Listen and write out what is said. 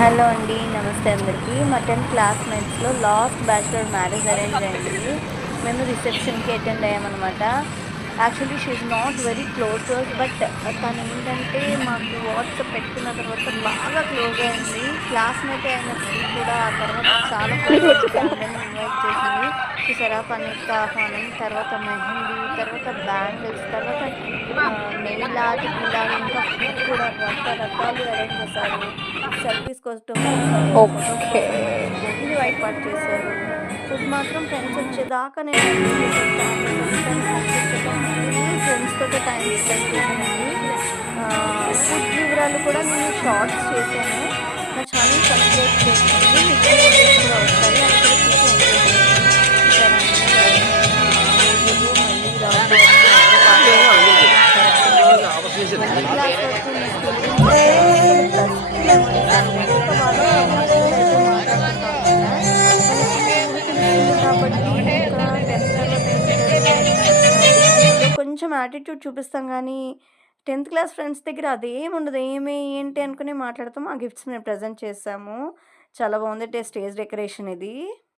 Hello అండి. నమస్తే అందరికీ. మా 10th క్లాస్‌మేట్స్‌లో లాస్ట్ బ్యాచ్‌లర్ మ్యారేజ్ అరేంజ్ అయింది. మేము రిసెప్షన్‌కి అటెండ్ అయ్యామనమాట. Actually she is not very close to us. But తనేంటంటే మాకు వాట్సాప్ పెట్టుకున్న తర్వాత బాగా క్లోజ్ అయింది. క్లాస్‌మేటే అయినప్పటికీ కూడా ఆ తర్వాత చాలా ఫంక్షన్స్‌కి అందరిని ఇన్వైట్ చేసింది. చూసారా పన్నీర్‌తో ఆహ్వానం, తర్వాత మెహందీ, తర్వాత బ్యాంగిల్స్, తర్వాత నెయిల్ ఆర్ట్, ఇలాగ ఇంకా ఫుడ్ కూడా రకరకాలు అరేంజ్ చేశారు. సెల్ఫీస్ కోసము, ఫోటోస్ ఓకే. కోసము బొంగు ఏర్పాటు చేశారు. ఫుడ్ మాత్రం ఫ్రెండ్స్ వచ్చేదాకా నేను ఎంజాయ్ చేశాను. ఫ్యామిలీతో కానీ ఫ్రెండ్స్ వచ్చాక మళ్ళీ ఫ్రెండ్స్ తోటే టైం స్పెండ్ చేశానండి. ఫుడ్ వివరాలు కూడా నేను షార్ట్స్ చేశాను. నా ఛానల్ సబ్స్క్రైబ్ చేసుకోండి. మీకు వీడియోస్ కూడా వస్తాయి. అవి కూడా చూసి ఎంజాయ్ చేయండి. చూసారండి రోజులు మళ్ళీ రావు అని ఎవరు పాట పాడుతున్నారు. కరెక్టే మరి. 12th క్లాస్ వరకు మీ స్కూల్ గురించి చెప్పాను. అసలు బెస్ట్ మెమోరీస్ అండి. ఇంకా వాళ్ళతో ఉన్నప్పుడైతే మాట్లాడుకుంటాం కదా! మనకి ఊరు తెలుస్తుంది కాబట్టి ఇంకా 10th తర్వాత ఏముంటది గిఫ్ట్స్ ఇచ్చేదో కొంచెం యాటిట్యూడ్ చూపిస్తాం గానీ, 10th క్లాస్ ఫ్రెండ్స్ దగ్గర అదేముండదు. ఏమి, ఏంటి అనుకుని మాట్లాడతాం. ఆ గిఫ్ట్స్ మేము ప్రెజెంట్ చేసాము. చాలా బావుంది స్టేజ్ డెకరేషన్ ఇది.